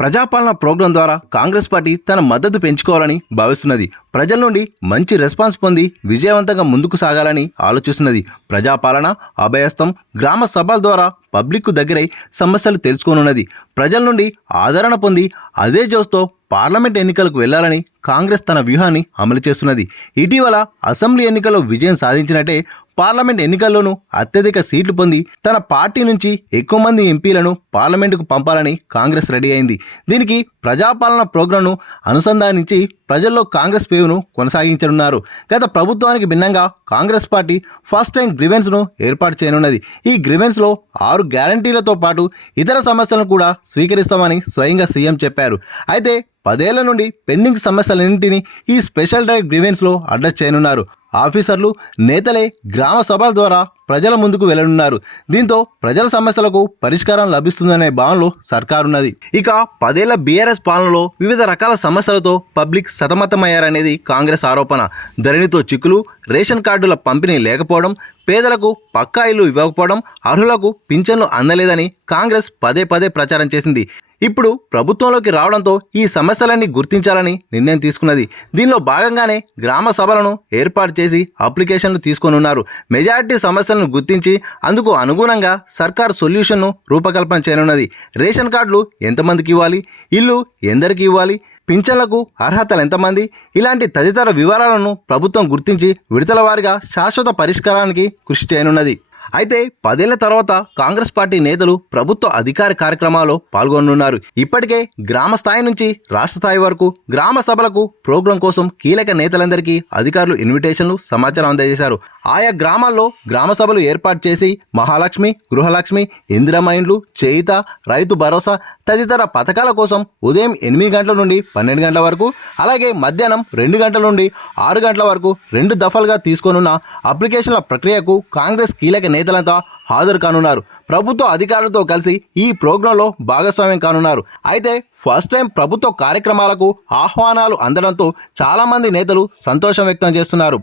ప్రజాపాలన programme ద్వారా Congress party తన మద్దతు పెంచుకోవాలని భావిస్తున్నది. ప్రజల నుండి మంచి రెస్పాన్స్ పొంది విజయవంతంగా ముందుకు సాగాలని ఆలోచిస్తున్నది. ప్రజాపాలన, అభయస్థం, గ్రామ సభల ద్వారా పబ్లిక్కు దగ్గరై సమస్యలు తెలుసుకోనున్నది. ప్రజల నుండి ఆదరణ పొంది అదే జోస్తో పార్లమెంట్ ఎన్నికలకు వెళ్లాలని కాంగ్రెస్ తన వ్యూహాన్ని అమలు చేస్తున్నది. ఇటీవల అసెంబ్లీ ఎన్నికల్లో విజయం సాధించినట్టే పార్లమెంట్ ఎన్నికల్లోనూ అత్యధిక సీట్లు పొంది తన పార్టీ నుంచి ఎక్కువ మంది ఎంపీలను పార్లమెంటుకు పంపాలని కాంగ్రెస్ రెడీ అయింది. దీనికి ప్రజాపాలన ప్రోగ్రాంను అనుసంధానించి ప్రజల్లో కాంగ్రెస్ వేవ్ను కొనసాగించనున్నారు. గత ప్రభుత్వానికి భిన్నంగా కాంగ్రెస్ పార్టీ ఫస్ట్ టైం గ్రీవెన్స్ను ఏర్పాటు చేయనున్నది. ఈ గ్రీవెన్స్లో 6 గ్యారంటీలతో పాటు ఇతర సమస్యలను కూడా స్వీకరిస్తామని స్వయంగా సీఎం చెప్పారు. అయితే 10 ఏళ్ల నుండి పెండింగ్ సమస్యలన్నింటినీ ఈ స్పెషల్ డ్రైవ్ గ్రీవెన్స్లో అడ్రస్ చేయనున్నారు. ఆఫీసర్లు, నేతలే గ్రామ సభల ద్వారా ప్రజల ముందుకు వెళ్లనున్నారు. దీంతో ప్రజల సమస్యలకు పరిష్కారం లభిస్తుందనే భావనలో సర్కారున్నది. ఇక 10 ఏళ్ల బీఆర్ఎస్ పాలనలో వివిధ రకాల సమస్యలతో పబ్లిక్ సతమతమయ్యారనేది కాంగ్రెస్ ఆరోపణ. ధరణితో చిక్కులు, రేషన్ కార్డుల పంపిణీ లేకపోవడం, పేదలకు పక్కా ఇల్లు ఇవ్వకపోవడం, అర్హులకు పింఛన్లు అందలేదని కాంగ్రెస్ పదే పదే ప్రచారం చేసింది. ఇప్పుడు ప్రభుత్వంలోకి రావడంతో ఈ సమస్యలన్నీ గుర్తించాలని నిర్ణయం తీసుకున్నది. దీనిలో భాగంగానే గ్రామ సభలను ఏర్పాటు చేసి అప్లికేషన్లు తీసుకోనున్నారు. మెజారిటీ సమస్యలను గుర్తించి అందుకు అనుగుణంగా సర్కార్ సొల్యూషన్ను రూపకల్పన చేయనున్నది. రేషన్ కార్డులు ఎంతమందికి ఇవ్వాలి, ఇల్లు ఎందరికి ఇవ్వాలి, పింఛన్లకు అర్హతలు ఎంతమంది, ఇలాంటి తదితర వివరాలను ప్రభుత్వం గుర్తించి విడతల వారీగా శాశ్వత పరిష్కారానికి కృషి చేయనున్నది. అయితే 10 ఏళ్ల తర్వాత కాంగ్రెస్ పార్టీ నేతలు ప్రభుత్వ అధికార కార్యక్రమాల్లో పాల్గొనున్నారు. ఇప్పటికే గ్రామ స్థాయి నుంచి రాష్ట్ర స్థాయి వరకు గ్రామ సభలకు ప్రోగ్రాం కోసం కీలక నేతలందరికీ అధికారులు ఇన్విటేషన్లు, సమాచారం అందజేశారు. ఆయా గ్రామాల్లో గ్రామ సభలు ఏర్పాటు చేసి మహాలక్ష్మి, గృహలక్ష్మి, ఇందిరమ్మ ఇండ్లు, చేయిత, రైతు భరోసా తదితర పథకాల కోసం ఉదయం 8 గంటల నుండి 12 గంటల వరకు, అలాగే మధ్యాహ్నం 2 గంటల నుండి 6 గంటల వరకు 2 దఫాలుగా తీసుకోనున్న అప్లికేషన్ల ప్రక్రియకు కాంగ్రెస్ కీలక నేతలంతా హాజరు కానున్నారు. ప్రభుత్వ అధికారులతో కలిసి ఈ ప్రోగ్రాంలో భాగస్వామ్యం కానున్నారు. అయితే ఫస్ట్ టైం ప్రభుత్వ కార్యక్రమాలకు ఆహ్వానాలు అందడంతో చాలామంది నేతలు సంతోషం వ్యక్తం చేస్తున్నారు.